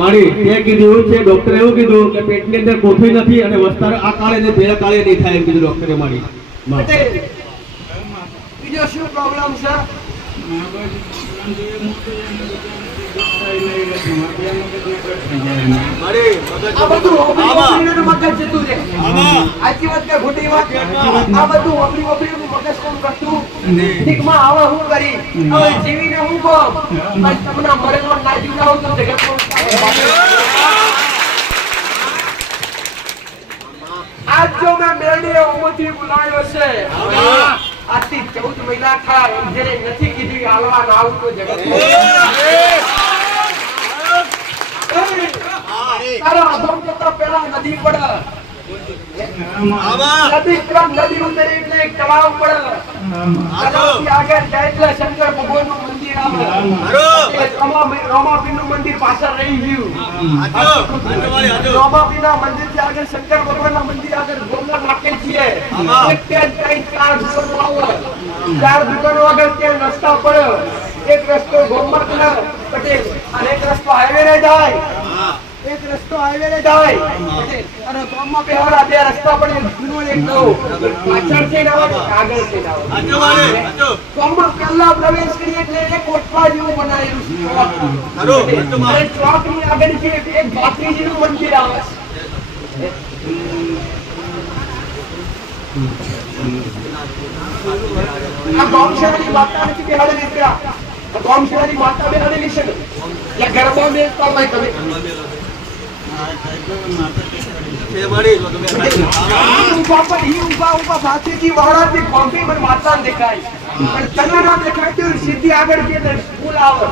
મારી તે કીધું છે ડોક્ટરે એવું કીધું કે પેટની અંદર કોથળી નથી અને વસ્ત્ર આ કાળે ને પેલા કાળે નહીં થાય એમ કીધું ડોક્ટરે મારી. બીજો શું પ્રોબ્લેમ છે? આ બધું મગજ જતું છે. આજી વાત કે ખોટી વાત? આ બધું ઓપરી મગજ કોમ કરતું ઠીકમાં આવા હું કરી હવે જીવીને હું કોમ તમને મરેલો ના જીવડાવ તો જગત આજ જો મેં મેળવી ઉમથી બોલાવ્યો છે. આજથી 14 મહિના થાય જેને નથી કીધું હાલવા ના આવું તો જગત તારા અધમ જતા પેલા નદી પડે નદી ક્રમ નદી ઉતરે એટલે એક તળાવ પડે. તળાવથી આગળ જાય એટલે શંકર ભગવાનનું મંદિર આવે. રોમાપીરનું મંદિર પાછળ રહી ગયું. રોમાપીરના મંદિરથી આગળ શંકર ભગવાનના મંદિર આગળ ગોમના નાખે છીએ. એક ત્યાં ચાર દુકાનો આવે. ચાર દુકાનો આગળ ત્યાં રસ્તા પડે. એક રસ્તો ગોમના પટેલ અને એક રસ્તો હાઈવે ને જાય. એક રસ્તો હાઈવે ને જાય અને ગામમાં બેહવાના બે રસ્તા પડે. જૂનો એક નવો. પાછળ છે ને આવે આગળ છે ને આવે. ગામમાં પહેલા પ્રવેશ કરીએ એટલે એક કોઠા જેવું બનાવેલું છે. અને ચોકની આગળ છે એક ભાત્રીજીનું મંદિર આવે. આ ગૌશાળાની માતા નથી બેહાડેલી ત્યાં. આ ગૌશાળાની માતા બેહાડેલી છે ને ત્યાં ગરબા મેળતા હોય તમે. ભાતીજી મહારાજની કોમ્પી મને માતા દેખાય પણ તને ના દેખાય તો સીધી આગળ જઈએ સ્કૂલ આવે.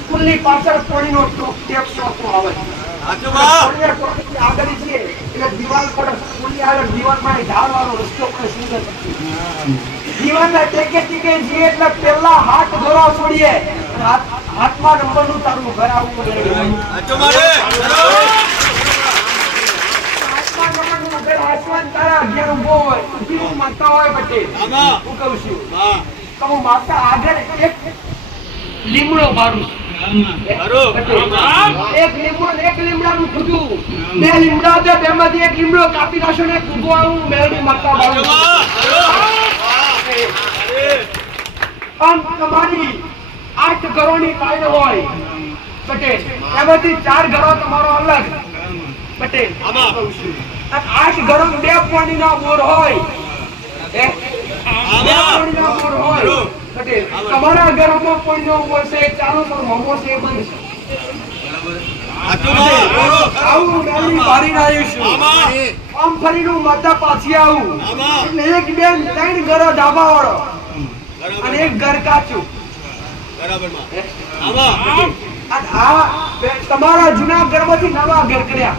સ્કૂલની પાછળ પાણીનો ટેપ શોપ આવે. આગળ છીએ એટલે દિવાલ પર સ્કૂલની આગળ દિવાલમાં ઢાળવાનો રસ્તો પણ સુંદર દિવાલના ટેકે ટેકે જઈએ એટલે પેલા હાથ દોરા છોડીએ. હાથમાં નંબરનું તારું ઘર આવું પડે. હાથમાં નંબરનું ઘર આસમાન તારા અગિયાર ઉભો હોય. ઉભી માતા હોય પટેલ. હું કહું છું તો હું માતા આગળ એક લીમડો મારું. એક લીમડાનું ખુદું બે લીમડા હતા બેમાંથી એક લીમડો કાપી નાખો ને કૂદો આવું મેળવી માતા મારું. આમ તમારી 8 ઘરોની કાયદો હોય પટેલ. એમાંથી 4 ઘરો તમારો અલગ પટેલ. 8 ઘરો 2 પાણીના બોર હોય. 2 પાણીના બોર હોય પટેલ. તમારા ઘરમાં પાણીનો બોર છે ચાલુ પણ મોમો છે બંધ છે. આવું ગાડી મારી નાખીશું. આમ ફરીનું માતા પાછી આવું એટલે એક બેન 3 ઘરો ધાબા વાળો અને એક ઘર કાચું. તમારા જૂના ઘરમાંથી નવા ઘર કર્યા.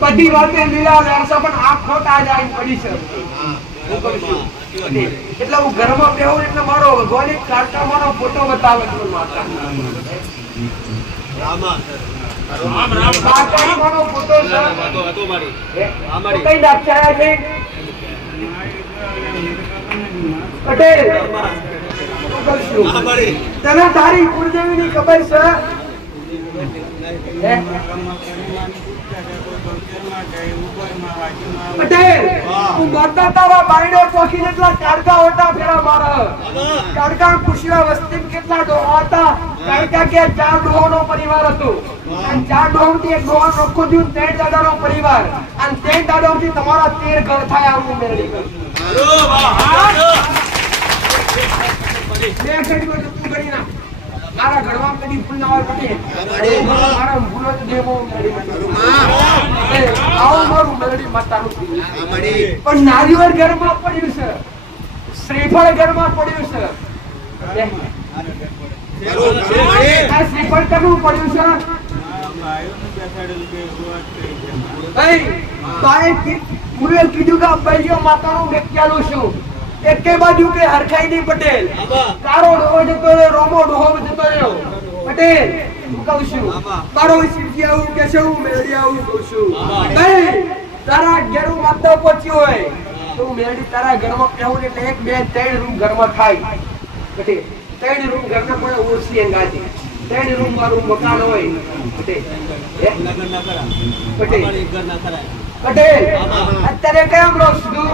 બધી વાતે લીલા લેરસા પણ આ ખોટા જાય પડી છે. એટલે હું ઘરમાં બેહું એટલે મારો ભગવાન કાકા મારો ફોટો બતાવે છે માતા. કાકા મારો ફોટો કઈ દાખ્યા છે પટેલ. તને તારી કુળદેવીની ખબર છે? પટેલ તું માતા તારા બાયડે પોખી જેટલા કાડકા હોતા ફેરા મારા. કાડકા ખુશીયા વસ્તી કેટલા ડોહા હતા. કાડકા કે 4 ડોહાનો પરિવાર હતો અને 4 ડોહામાંથી એક ડોહા નોખો થયું 3 દાદાનો પરિવાર અને 3 દાદામાંથી તમારા 13 ઘર થાય. આવું મેળવી ગયું. મારા ઘરમાં કદી ફૂલ ના હોય પટેલ. મારા ભૂલો જ દેવો આવું મારું મેલડી માતાનું. પણ નારિયેળ ઘરમાં પડ્યું છે. શ્રીફળ ઘરમાં પડ્યું છે. આ શ્રીફળ કરવું પડ્યું છે. મુએ કીધું કે ભાઈઓ માતાનું મેક્યાલું છું. એકે બાજુ કે હરખાઈ નહીં પટેલ. કારો ડોહો જતો રહ્યો રોમો ડોહો જતો રહ્યો પટેલ. હું કહું છું મારો શિવજી આવું કે છે હું મેળવી આવું કહું છું. તારા ઘેરું માતા પહોંચ્યું હોય તો મેળવી તારા ઘરમાં કહેવું એટલે 1 2 3 રૂમ ઘરમાં થાય પટેલ. 3 રૂમ ઘરના પણ ઓછી અંગાજી 3 રૂમ વાળું મકાન હોય પટેલ. પટેલ અત્યારે કયા બ્લોક છું?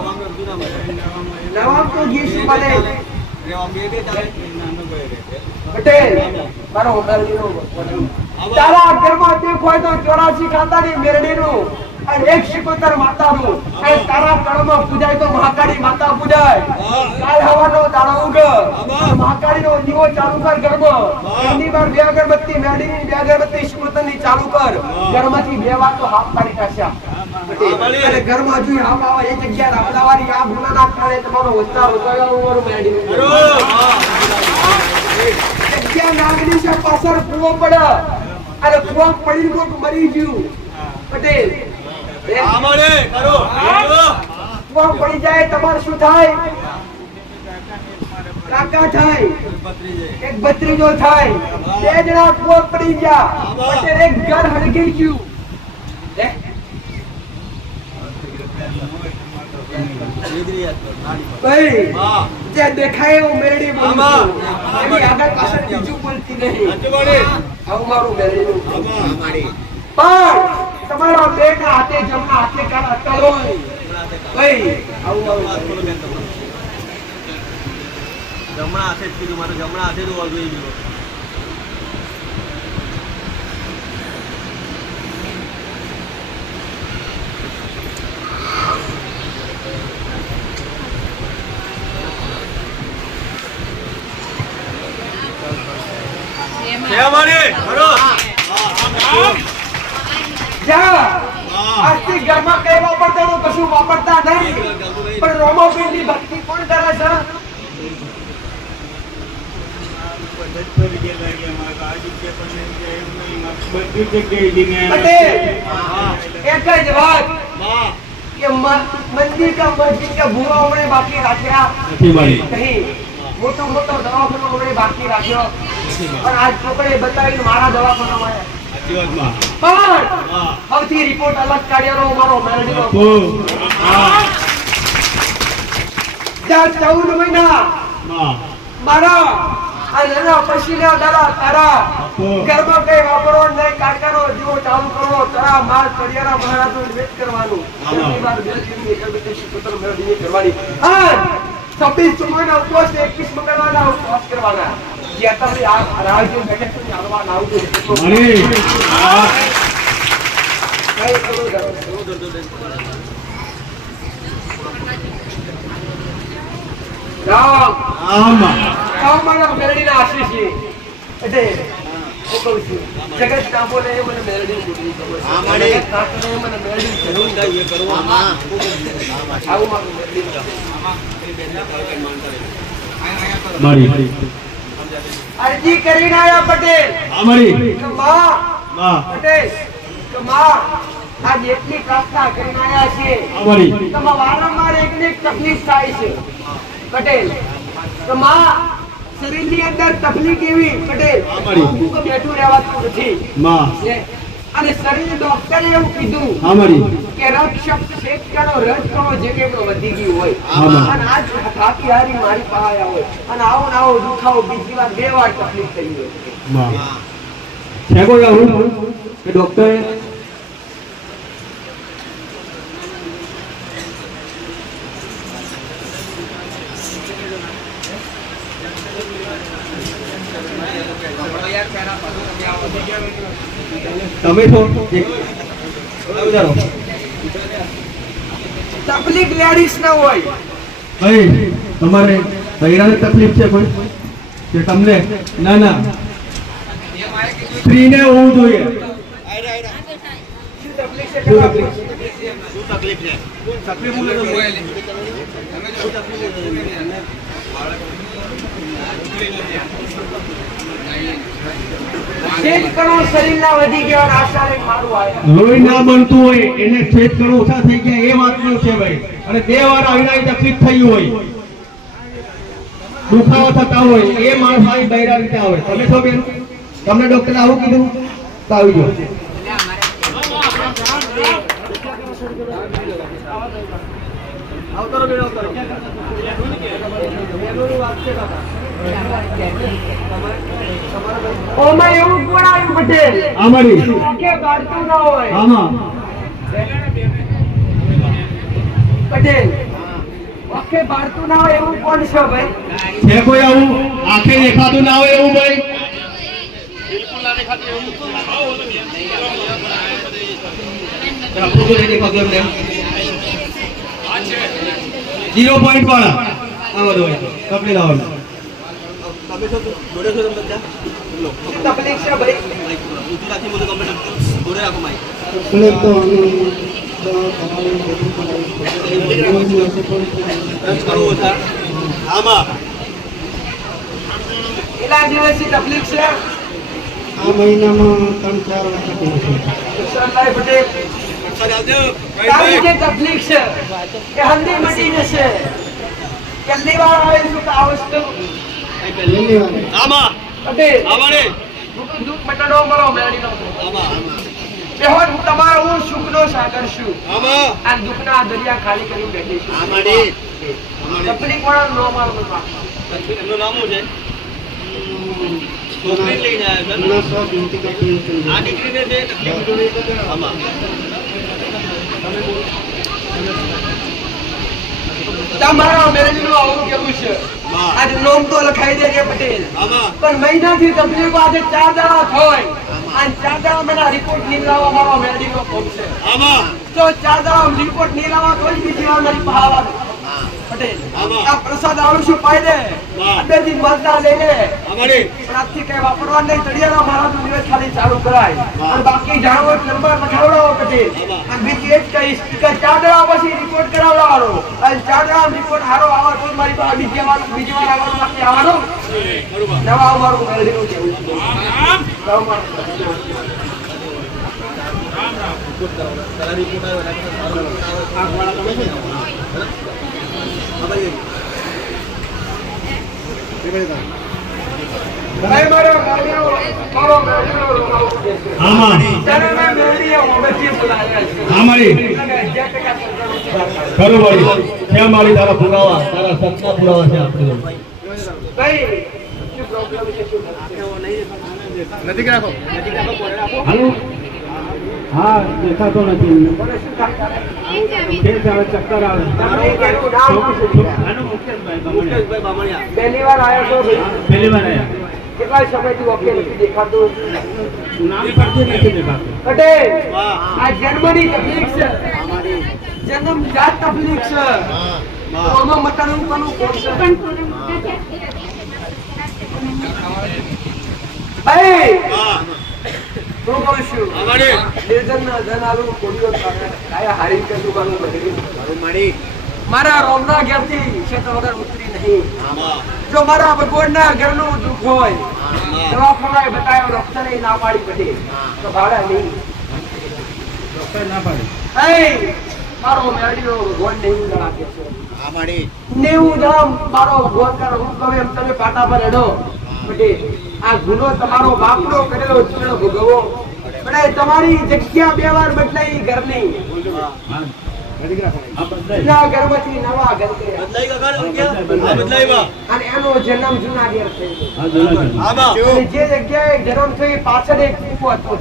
નવામ તો જીસુ બને પટેલ. મારો તારા ઘરમાં તે કોઈ તો 84 ખાતાની મેરડીનું અને 176 માતાનું અને તારા કળમાં પૂજાય તો મહાકાળી માતા પૂજાય. કાલ હવાનો દાડો ઉગ મહાકાળીનો દીવો ચાલુ કર ઘરમાં. એની વાર 2 અગરબત્તી મેરડીની 2 અગરબત્તી શિવતનની ચાલુ કર. ઘરમાંથી 2 વાર તો હાથ પાડી કાઢ્યા. અને ઘરમાં જોઈ આમ આવા એ જગ્યા રામલાવારી આ ભૂલાના કારણે તમારો વિસ્તાર ઉતર્યો ઓર મેડી જગ્યા નાગની છે પાછળ કૂવો પડે અરે ફોક પડી કોક મરી ગયું પટેલ આમરે કરો ફોક પડી જાય તમારે શું થાય કાકા થાય એક ભત્રીજો થાય બે જણા ફોક પડી ગયા પટેલ એક ઘર હળગી ગયું ભાઈ જે દેખાય એવું મેરડી બોલું એની આગળ પાછળ બીજું બોલતી નહીં આવું મારું મેરડીનું પણ તમારા બેના હાથે જમણા હાથે કાળા તળો ભાઈ આવું મારું જમણા હાથે જ કીધું મારે જમણા હાથે જ હોવા જોઈએ આજથી ઘરમાં કઈ વાપરતા તો કશું વાપરતા નહીં પણ રોમાબેનની ભક્તિ કોણ કરે છે એક જ વાત કે મંદિર કા મસ્જિદ का भूरा हमने बाकी राख्या नहीं मोटो मोटो दवाखानो हमने बाकी राख्यो और आज छोकरे बताવીને મારા દવાખાનામાં પણ સૌથી રિપોર્ટ અલગ કાઢ્યાનો મારો મેલડીનો 14 મહિના મારા આ નાના પછીના દાડા તારા ઘરમાં કઈ વાપરો નહીં કાકાનો જીવો ચાલુ કરો તારા માર કડિયારા મહારાજનું વેટ કરવાનું એની બાદ બેલજીની એકબીજી પુત્ર મેળવીને કરવાની આ 26 મહિના ઉપવાસ 21 મંગળવારના ઉપવાસ કરવાના જે તમે આ રાજ્ય બેઠકની હાલવા આવજો અરે કઈ કરો રામ મારા મેલડીના આશીષ છે એટલે હું કહું છું જગત ના બોલે એ મને મેલડી બોલવી ખબર છે જગત ના કરે એ મને મેલડી જરૂર જોઈએ કરવું આવું મારું મેલડી મારી અરજી કરીને આયા પટેલ અમારી માં પટેલ કે માં આ જેટલી પ્રાર્થના કરીને આયા છે અમારી તમે વારંવાર એકને એક તકલીફ થાય છે પટેલ તો માં શરીરની અંદર તકલીફ એવી પટેલ હું કે બેઠું રહેવાતું નથી માં અને શરીર ડોક્ટરે એવું કીધું અમારી કે રક્ષક શેક કરો રજ કરો જે કે વધી ગયું હોય અને આજ થાકી હારી મારી પાસે હોય અને આવો દુખાવો બીજી વાર 2 વાર તકલીફ થઈ હોય માં છે કોઈ આવું કે ડોક્ટર તમે છો તકલીફ લેડીઝ ના હોય ભાઈ તમારે બૈરાને તકલીફ છે કોઈ કે તમને ના સ્ત્રીને હોવું જોઈએ શું તકલીફ છે શું તકલીફ છે તકલીફ હું લેતો છેદ કણો શરીરના વધી ગયા અને આશારે મારું આયા લોહી ના બનતું હોય એને છેદ કણો ઓછા થઈ ગયા એ વાતનું છે ભાઈ અને 2 વાર આવી તકલીફ થઈ હોય દુખાવો થતા હોય એ માણસ આવી બૈરા રીતે આવે તમે છો બેન તમને ડોક્ટરે આવું કીધું તો આવી જાઓ આવતારો બેન આવતારો ઓમાં એવું કોણ આવ્યું પટેલ અમારી કે બાળતું ના હોય આમાં પટેલ ઓકે બાળતું ના હોય એવું કોણ છે ભાઈ છે કોઈ આવું આંખે દેખાતું ના હોય એવું ભાઈ ઝીરો પોઈન્ટ વાળા આવા દો કપડે લાવવાનું તમે છો જોડે છો તમે ત્યાં લો તકલીફ છે ભાઈ ઊંચું રાખી બધું કમ્પ્લીટ જોડે રાખો માઈક કરવું હતા આમાં કેટલા દિવસની તકલીફ છે આ મહિનામાં 3-4 વખત હશે. કૃષ્ણભાઈ પટેલ અક્ષર આવજો તારી જે તકલીફ છે કે હલ્દી મટી જશે કેટલી વાર આવીશું કે આ વસ્તુ પહેલી વાર આમાં પટેલ આવાને દુઃખ મટાડો મારો મેળીનો આમાં બેહોડ હું તમારો હું સુખનો સાગર છું આમાં આ દુઃખના દરિયા ખાલી કરી બેઠી છું આમાડી તકલીફ વાળા નો મારો બાપા એમનું નામ શું છે છોકરી લઈને આવ્યો છે ઘણા શોખ નથી કરતી આ દીકરીને જે તકલીફ આમાં તમારા મેળવીનું આવું કેવું છે વાહ. આજે નોમ તો લખાઈ દેજે પટેલ આમાં પણ મહિનાથી તકલીફ આજે 4 દાડા થાય અને 4 દાડા મને રિપોર્ટ નહીં લાવવા મારો મેળવીનો કોમ છે આમાં તો 4 દાડા રિપોર્ટ નહીં લાવવા તો જ બીજી વાર મારી પહાવા પટેલ આમાં. આ પ્રસાદ આવું શું પાઈ દે વાહ. બે દિન મતદાર લઈ લે આમાડી પણ આજથી કઈ વાપરવા નહીં તળિયાના મારા દિવસ ખાલી ચાલુ કરાય વાહ. અને બાકી જાણવો નંબર લખાવડાવો પટેલ વાહ. અને બીજી એક કહીશ કે 4 દાડા પછી રિપોર્ટ કરાવડાવવાનો અને 4 દાડા રિપોર્ટ હારો આવે તો જ મારી પાસે બીજી વાર આવવાનું બાકી આવવાનું બરોબર નવા અમારું મેળવીનું કેવું છે નવા મારું. તારા રિપોર્ટ ભાઈ મારો મેળવીનો રોકાવું છે. આમાં ત્યારે મેં મેળવીએ ઓમેથી બોલાવ્યા છે. આમાડી અને 11% સરકારનું ખરું વાળી ક્યાં મારી તારા પુરાવા તારા સત્તા પુરાવા છે આપણે ભાઈ શું પ્રોબ્લેમ છે શું નથી? નજીક રાખો કોને રાખો હાલો હા દેખાતો નથી મને શું કામ કરે? ફેર આવે ચક્કર આવે તમને કેનું નામ શું છે? આનો મુકેશભાઈ મુકેશભાઈ બામણિયા પહેલી વાર આવ્યો છો ભાઈ? પહેલી વાર આયા કેટલા સમયથી વોકે નથી દેખાતું? નામ પરથી નથી દેખાતું પટેલ વાહ આ જન્મની તકલીફ છે જન્મ જાત તકલીફ છે વાહ ઓમાં મટાડવું કોનું કોણ છે? ભાઈ વાહ હું કહું છું આમાડી નિર્જનના ધન આલું કોડીઓ કાયા હારી કે દુકાનું બધી આમાડી મારા રોમના ઘેરથી ક્ષેત્ર વગર ઉતરી નહીં આમાં જો મારા ભગવાનના ઘરનું દુઃખ હોય આમાં દવાખાનાએ બતાવ્યો ડોક્ટરે ના પાડી પડી તો ભાડા નહીં ડોક્ટર ના પાડે એ મારો મેળીનો ભગવાન 90 જણા કે છે આમાડી 90 જણા મારો ભગવાન કરે હું કહું એમ તમે પાટા પર હેડો પટેલ આ ગુનો તમારો બાપનો કરેલો ચૂનો ભોગવો પણ તમારી જગ્યા 2 વાર બદલાઈ ઘરની હા આ બદલાય જૂના ઘરમાંથી નવા ઘર ગયા બદલાઈ ગયો કાઢ ગયા આ બદલાઈ વા અને એનો જન્મ જૂના ઘેર થઈ ગયો હા જરા આમાં અને જે જગ્યાએ જન્મ થયો એ પાછળ એક કૂવો હતો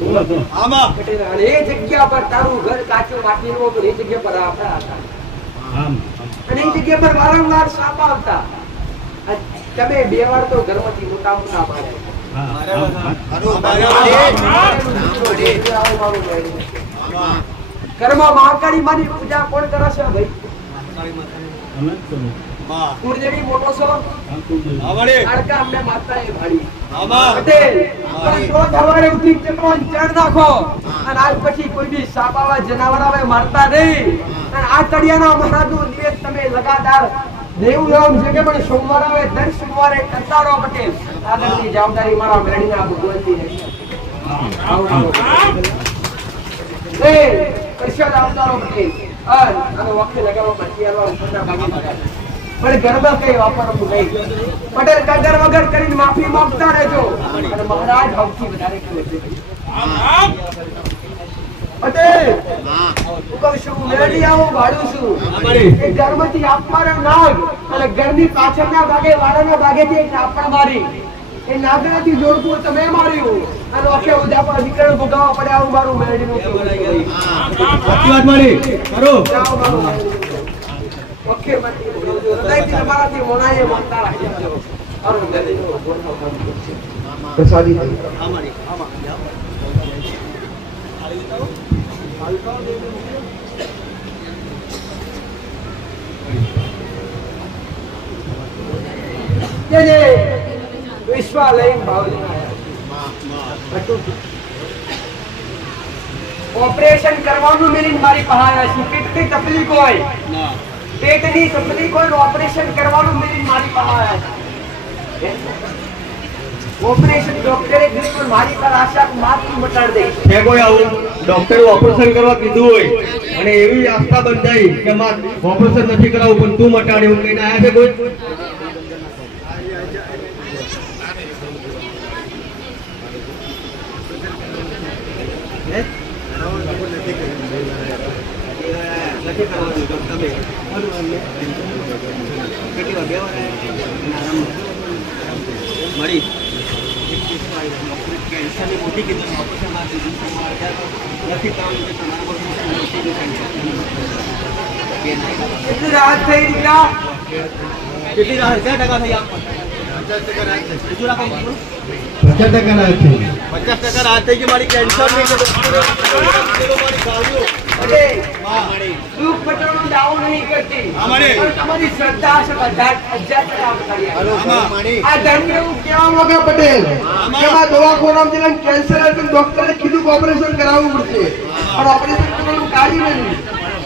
બોલો તો આમાં પટેલ અને એ જગ્યા પર તારું ઘર કાચું માટીનું હતું એ જગ્યા પર આપણા હતા આમ અને એ જગ્યા પર વારંવાર સાપ આવતા અને તમે 2 વાર તો ઘરમાંથી મોટા મોટા મારે હા આમાં ઘરમાં મહાકાળી માની પૂજા કોણ કરે છે ભાઈ? અમે જ કરું માં કુળદેવી મોટો છો હા ખૂબ આમાડી કાળકા અમને માતા એ ભાડી આમાં પટેલ પણ રોજ સવારે ઉઠી ચકડો ચણ નાખો અને આજ પછી કોઈ બી સાપ આવે જનાવર આવે મારતા નહીં અને આ તળિયાના મહારાજનું નિવેદ તમે લગાતાર દેવું એમ છે કે પણ સોમવાર આવે દર સોમવારે કરતા રહો પટેલ આગળની જવાબદારી મારા મેળીના ભગવાનની રહેશે એ પ્રસાદ આવતા રહો પટેલ અને વખતે લગાવવા પછી આલવા ઉપરના ભાગે લગાડો. પણ ઘરમાં કઈ વાપરવું નહીં પટેલ કદર વગર કરીને માફી માંગતા રહેજો અને મહારાજ સૌથી વધારે કરે છે પટેલ હું કહું છું મેળવી આવું ભાડું છું આમાડી એ ઘરમાંથી આપવાનો નાગ અને ઘરની પાછળના ભાગે વાડાના ભાગેથી એક આપણ મારી એ નાગરાથી જોડતું તમે માર્યું અને ઓકે ઉદા પર વિકરણ ભોગવવા પડે આવું મારું મેળવીનું કેવું છે ભાઈ. સાચી વાત મારી કરો આવું મારું મેળવીનું. ઓકે માંથી ભોગવજો. હૃદયથી તમારાથી મોનાએ માનતા રાખજો મારું મેળવીનું ભગવાનનું કામ કરશે. પ્રસાદી થઈ. આમાડી આમાં જે જે વિશ્વાલય ભાવલી ઓપરેશન કરવાનું મેં મારી પાસે છે પેટની તકલીફ હોય ના પેટની તકલીફ હોય ઓપરેશન કરવાનું મેં મારી પાસે છે ઓપરેશન ડોક્ટરે બિલકુલ મારી પર આશા માથી મટાડી દઈ છે કોઈ આવું ડોક્ટરે ઓપરેશન કરવા કીધું હોય અને એવી આસ્થા બંધાઈ કે માં ઓપરેશન નથી કરાવવું પણ તું મટાડે એવું કહીને આયા છે કોઈ નથી કરવાનું તો તમે કેટલી વાર 2 વાર મળી કેન્સરની મોટી કીધું ઓપરેશન નથી કરવાનું કે કેટલી રાહત થઈ દીકરા કેટલી રાહ 10% થઈ આપ 50% રાહત થઈ બીજું રાખો 50% રાહત થઈ 50% રાહત થઈ ગઈ મારી કેન્સર ની મારી ગાળ્યો અરે દુઃખ મટાડવાનું દાવો નહીં કરતી પણ તમારી શ્રદ્ધા છે બધા 1000% આ ધર્મ એવું કહેવા માંગે પટેલ કે આ દવાખાનામાં જઈને કેન્સર હતું ડોક્ટરે કીધું કે ઓપરેશન કરાવવું પડશે પણ ઓપરેશન કરવાનું કાઢી નહીં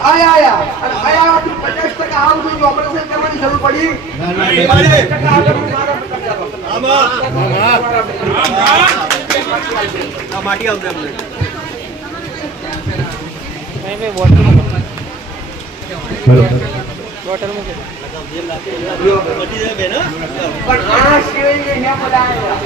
આયા અને આયા તો 50% આવું જોઈએ ઓપરેશન કરવાની જરૂર પડી માટી આવશે અમને પણ આ સિવાય ને બોલાયા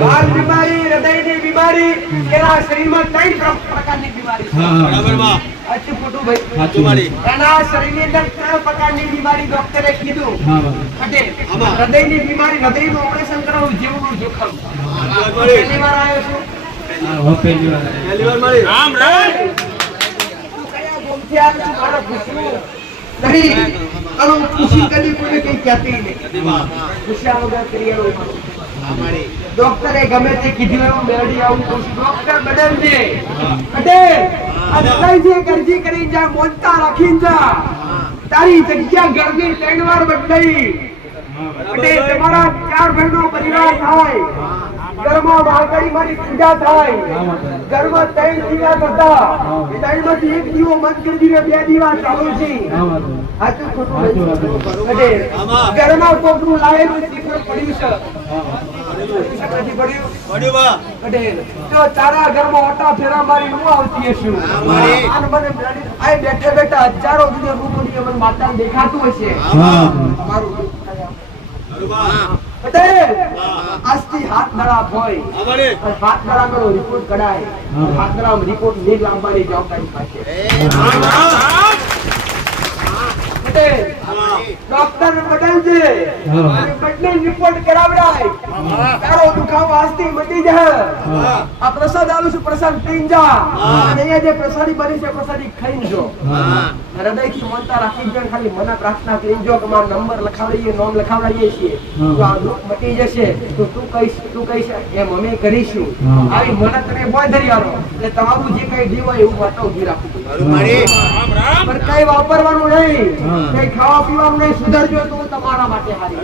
બાળ બીમારી હૃદયની બીમારી એના શરીરમાં 3 પ્રકારની બીમારી છે બરાબર માં સાચું ખોટું ભાઈ સાચું મારી એના શરીરની અંદર 3 પ્રકારની બીમારી ડોક્ટરે કીધું હૃદયની બીમારી હૃદયનું ઓપરેશન કરાવવું જેવું જોખમ પહેલી વાર આવ્યો છું પહેલી વાર મળી રામ રામ તું કયા ગોમથી આવ્યો છું મારો પૂછવું નહીં અને હું પૂછી કદી કોઈને કઈ કહેતી નહીં પૂછ્યા વગર ક્રિયા ડોક્ટરે ગમે તે કીધું એવું મેળવી આવું કહું છું ડોક્ટર બદલજે આ લડાઈ જે કરજી કરી જા મોનતા રાખીને જા તારી જગ્યા ઘરની 3 વાર બદલાઈ તમારા 4 બહેનો પરિવાર થાય ઘરમાં માલકારી મારી પૂજા થાય ઘરમાં 3 દીવા હતા એ 3 માંથી 1 દીવો બંધ કરી દીધો 2 દીવા ચાલુ છે સાચું ખોટું ઘરમાં કોકનું લાવેલું શીખર પડ્યું છે તો તારા ઘરમાં ઓટા ફેરા મારી હું આવતી હશું અને મને આ બેઠા બેઠા હજારો રૂપિયા મને માતા દેખાતું હશે મારું પટેલ આજથી હાથ ધરાપ હોય હાથ ધરાનો રિપોર્ટ કઢાય હાથ ધરામ રિપોર્ટ નહીં લાવવાની જવાબદારી પાસે પટેલ ડોક્ટર પટેલ છે બંને રિપોર્ટ કરાવડાય તારો દુખાવો આજથી મટી જાય આ પ્રસાદ આલું છું પ્રસાદ પીને જા અને અહીંયા જે પ્રસાદી બની છે પ્રસાદી ખાઈને જો હૃદયથી મોનતા રાખી જ ખાલી મને પ્રાર્થના કરી જો કે મારો નંબર લખાવડીએ નામ લખાવડાવીએ છીએ તો આ દુઃખ મટી જશે તો તું કહીશ એમ અમે કરીશું આવી મને તમે બોય ધરી આલો એટલે તમારું જે કઈ દીવ હોય એવું વાતો ઉભી રાખું પણ કઈ વાપરવાનું નહીં કઈ ખાવા પીવાનું નહીં સુધરજો તો તમારા માટે હારી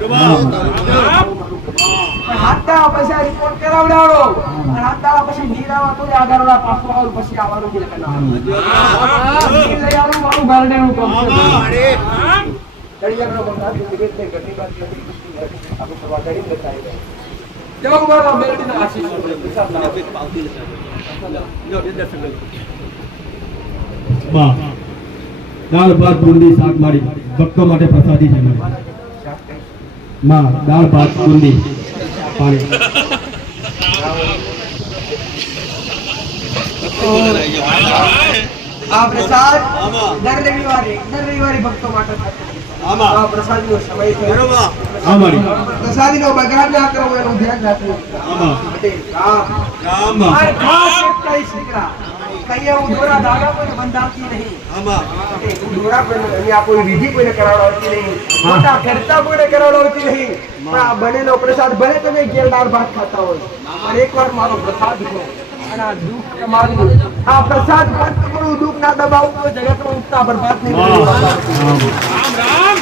હાથા પછી રિપોર્ટ કરાવડાવો અને હાથા પછી નીરાવા તો આગળના પાછો આવું પછી આવવાનું જ લખના લઈ આવું મારું ગાર્ડનનું કામ છે તળિયાનો બંધા દિવેટ ને ગટી બાદ આપણે કરવા કરી બતાવી જવાબ મારા બેટીના આશીષ બા દાળ ભાત બુંદી શાક મારી ભક્તો માટે પ્રસાદી છે માં દાળ ભાત બુંદી પાણી આ પ્રસાદ દર રવિવારે ભક્તો માટે આ પ્રસાદનો સમય છે પ્રસાદીનો બગાડ ના કરવો એનું ધ્યાન રાખવું ઉદોરા દાડા કોઈને બંધાવતી નહીં ઉદોરા અહીંયા કોઈ વિધિ કોઈને કરાવડાવતી નહીં મોટા ખર્ચા કોઈને કરાવડાવતી નહીં પણ આ બનેલો પ્રસાદ ભલે તમે ઘેર દાળ ભાત ખાતા હોય અને એકવાર મારો પ્રસાદ લો અને આ દુઃખ તમારું આ પ્રસાદ પર તમારું દુઃખ ના દબાવું તો જગતમાં ઉઠતા બરબાદ નહીં. રામ રામ